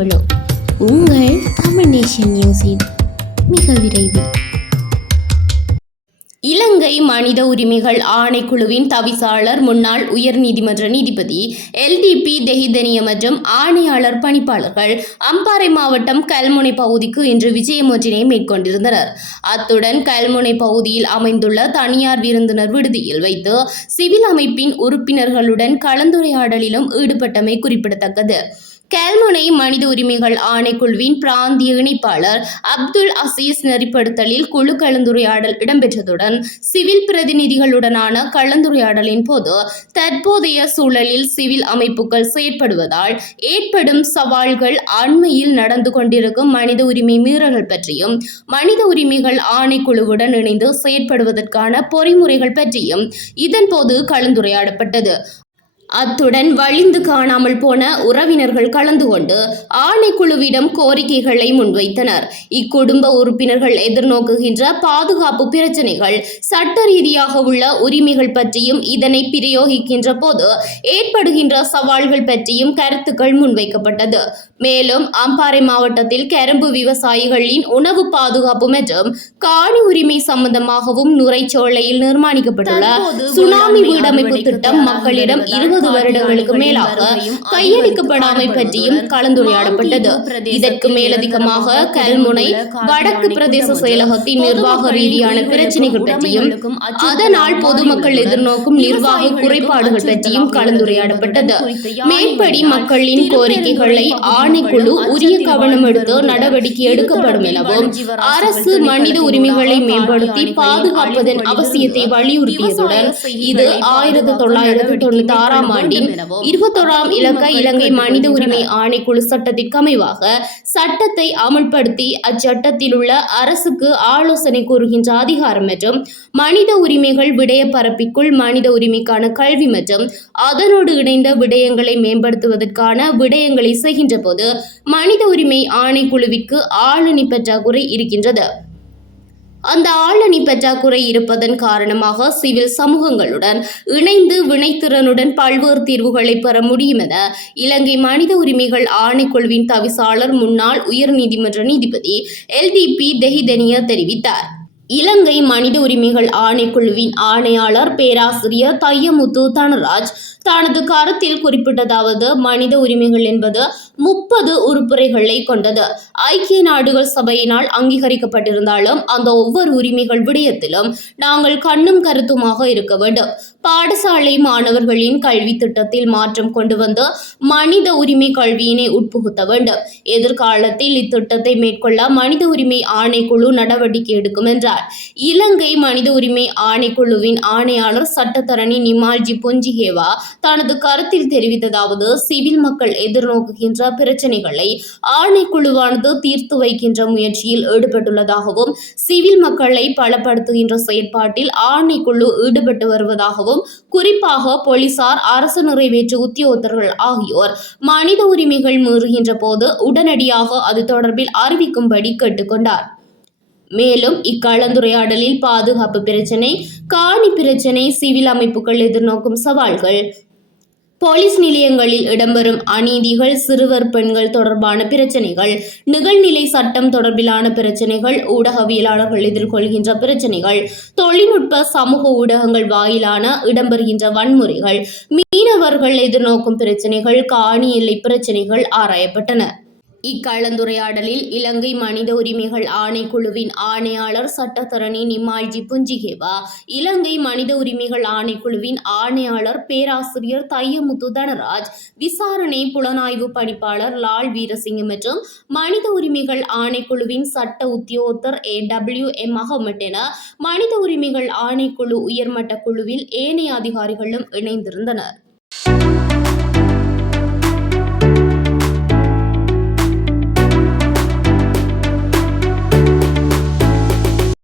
தமிழோ உங்கள் தமிழ் நேஷன் நியூஸின் மிக விரைவில். இலங்கை மனித உரிமைகள் ஆணைக்குழுவின் தவிசாளர் முன்னாள் உயர்நீதிமன்ற நீதிபதி LDP தெஹிதனிய மற்றும் ஆணையாளர் பணிப்பாளர்கள் அம்பாறை மாவட்டம் கல்முனை பகுதிக்கு இன்று விஜயம் ஒன்றினை மேற்கொண்டிருந்தனர். அத்துடன் கல்முனை பகுதியில் அமைந்துள்ள தனியார் விருந்தினர் விடுதியில் வைத்து சிவில் அமைப்பின் உறுப்பினர்களுடன் கலந்துரையாடலிலும் ஈடுபட்டமை குறிப்பிடத்தக்கது. கல்முனை மனித உரிமைகள் ஆணைக்குழுவின் பிராந்திய இணைப்பாளர் அப்துல் அசீஸ் நெறிப்படுத்தலில் குழு கலந்துரையாடல் இடம்பெற்றதுடன் சிவில் பிரதிநிதிகளுடனான கலந்துரையாடலின் போது தற்போதைய சூழலில் சிவில் அமைப்புகள் செயற்படுவதால் ஏற்படும் சவால்கள், அண்மையில் நடந்து கொண்டிருக்கும் மனித உரிமை மீறல்கள் பற்றியும் மனித உரிமைகள் ஆணைக்குழுவுடன் இணைந்து செயற்படுவதற்கான பொறிமுறைகள் பற்றியும் இதன்போது கலந்துரையாடப்பட்டது. அத்துடன் வலிந்து காணாமல் போன உறவினர்கள் கலந்து கொண்டு ஆணைக்குழுவிடம் கோரிக்கைகளை முன்வைத்தனர். இக்குடும்ப உறுப்பினர்கள் எதிர்நோக்குகின்ற பாதுகாப்பு பிரச்சினைகள், சட்ட ரீதியாக உள்ள உரிமைகள் பற்றியும் இதனை பிரயோகிக்கின்ற போது ஏற்படுகின்ற சவால்கள் பற்றியும் கருத்துக்கள் முன்வைக்கப்பட்டது. மேலும் அம்பாறை மாவட்டத்தில் கரும்பு விவசாயிகளின் உணவு பாதுகாப்பு மற்றும் காணி உரிமை சம்பந்தமாகவும் நுரைச்சோலையில் நிர்மாணிக்கப்பட்டுள்ள சுனாமி வீடமைப்பு திட்டம் மக்களிடம் 20 வருடங்களுக்கு மேலாக கையளிக்கப்படாமை பற்றியும் கலந்துரையாடப்பட்டது. இதற்கு மேலதிகமாக கல்முனை வடக்கு பிரதேச செயலகத்தின் நிர்வாக ரீதியான பிரச்சினைகள் பற்றியும் அதனால் பொதுமக்கள் எதிர்நோக்கும் நிர்வாக குறைபாடுகள் பற்றியும் கலந்துரையாடப்பட்டது. மேற்படி மக்களின் கோரிக்கைகளை ஆணைக்குழு உரிய கவனம் எடுத்து நடவடிக்கை எடுக்கப்படும் எனவும் அரசு மனித உரிமைகளை மேம்படுத்தி பாதுகாப்பதன் அவசியத்தை வலியுறுத்தியதுடன் இது 1996 ஆண்டின் 21ஆம் இலக்க இலங்கை மனித உரிமை ஆணைக்குழு சட்டத்திற்கு அமைவாக சட்டத்தை அமல்படுத்தி அச்சட்டத்தில் உள்ள அரசுக்கு ஆலோசனை கூறுகின்ற அதிகாரம் மற்றும் மனித உரிமைகள் விடய பரப்பிற்குள் மனித உரிமைக்கான கல்வி மற்றும் அதனோடு இணைந்த விடயங்களை மேம்படுத்துவதற்கான விடயங்களை செய்கின்ற போது மனித உரிமை ஆணைக்குழுவிற்கு ஆளுநை பற்றாக்குறை இருக்கின்றது. அந்த ஆளணி பற்றாக்குறை இருப்பதன் காரணமாக சிவில் சமூகங்களுடன் இணைந்து வினைத்திறனுடன் பல்வேறு தீர்வுகளை பெற முடியும் என இலங்கை மனித உரிமைகள் ஆணைக்குழுவின் தவிசாளர் முன்னாள் உயர்நீதிமன்ற நீதிபதி LDP தெஹிதனிய தெரிவித்தார். இலங்கை மனித உரிமைகள் ஆணைக்குழுவின் ஆணையாளர் பேராசிரியர் தையமுத்து தனராஜ் தனது கருத்தில் குறிப்பிட்டதாவது, மனித உரிமைகள் என்பது 30 உறுப்புரைகளை கொண்டது. ஐக்கிய நாடுகள் சபையினால் அங்கீகரிக்கப்பட்டிருந்தாலும் அந்த ஒவ்வொரு உரிமைகள் விடயத்திலும் நாங்கள் கண்ணும் கருத்துமாக இருக்க வேண்டும். பாடசாலை மாணவர்களின் கல்வி திட்டத்தில் மாற்றம் கொண்டு வந்து மனித உரிமை கல்வியினை உட்புகுத்த வேண்டும். எதிர்காலத்தில் இத்திட்டத்தை மேற்கொள்ள மனித உரிமை ஆணைக்குழு நடவடிக்கை எடுக்கும் என்றார். இலங்கை மனித உரிமை ஆணைக்குழுவின் ஆணையாளர் சட்டத்தரணி நிமால்ஜி பொஞ்சிகேவா தனது கருத்தில் தெரிவித்ததாவது, சிவில் மக்கள் எதிர்நோக்குகின்ற பிரச்சனைகளை ஆணைக்குழுவானது தீர்த்து வைக்கின்ற முயற்சியில் ஈடுபட்டுள்ளதாகவும் சிவில் மக்களை பலப்படுத்துகின்ற செயற்பாட்டில் ஆணைக்குழு ஈடுபட்டு வருவதாகவும், குறிப்பாக போலீசார், அரசு நிறைவேற்று உத்தியோகத்தர்கள் ஆகியோர் மனித உரிமைகள் மீறுகின்ற போது உடனடியாக அது தொடர்பில் அறிவிக்கும்படி கேட்டுக்கொண்டார். மேலும் இக்கலந்துரையாடலில் பாதுகாப்பு பிரச்சினை, காணி பிரச்சினை, சிவில் அமைப்புகள் எதிர்நோக்கும் சவால்கள், போலீஸ் நிலையங்களில் இடம்பெறும் அநீதிகள், சிறுவர் பெண்கள் தொடர்பான பிரச்சனைகள், நிகழ்நிலை சட்டம் தொடர்பிலான பிரச்சனைகள், ஊடகவியலாளர்கள் எதிர்கொள்கின்ற பிரச்சனைகள், தொழில்நுட்ப சமூக ஊடகங்கள் வாயிலான இடம்பெறுகின்ற வன்முறைகள், மீனவர்கள் எதிர்நோக்கும் பிரச்சனைகள், காணி எல்லை பிரச்சனைகள் ஆராயப்பட்டன. இக்கலந்துரையாடலில் இலங்கை மனித உரிமைகள் ஆணைக்குழுவின் ஆணையாளர் சட்டத்தரணி நிமால்ஜி புஞ்சிகேவா, இலங்கை மனித உரிமைகள் ஆணைக்குழுவின் ஆணையாளர் பேராசிரியர் தையமுத்து தனராஜ், விசாரணை புலனாய்வு பணிப்பாளர் லால் வீரசிங்க மற்றும் மனித உரிமைகள் ஆணைக்குழுவின் சட்ட உத்தியோகத்தர் AWM அகமட் என மனித உரிமைகள் ஆணைக்குழு உயர்மட்ட குழுவில் ஏனைய அதிகாரிகளும் இணைந்திருந்தனர்.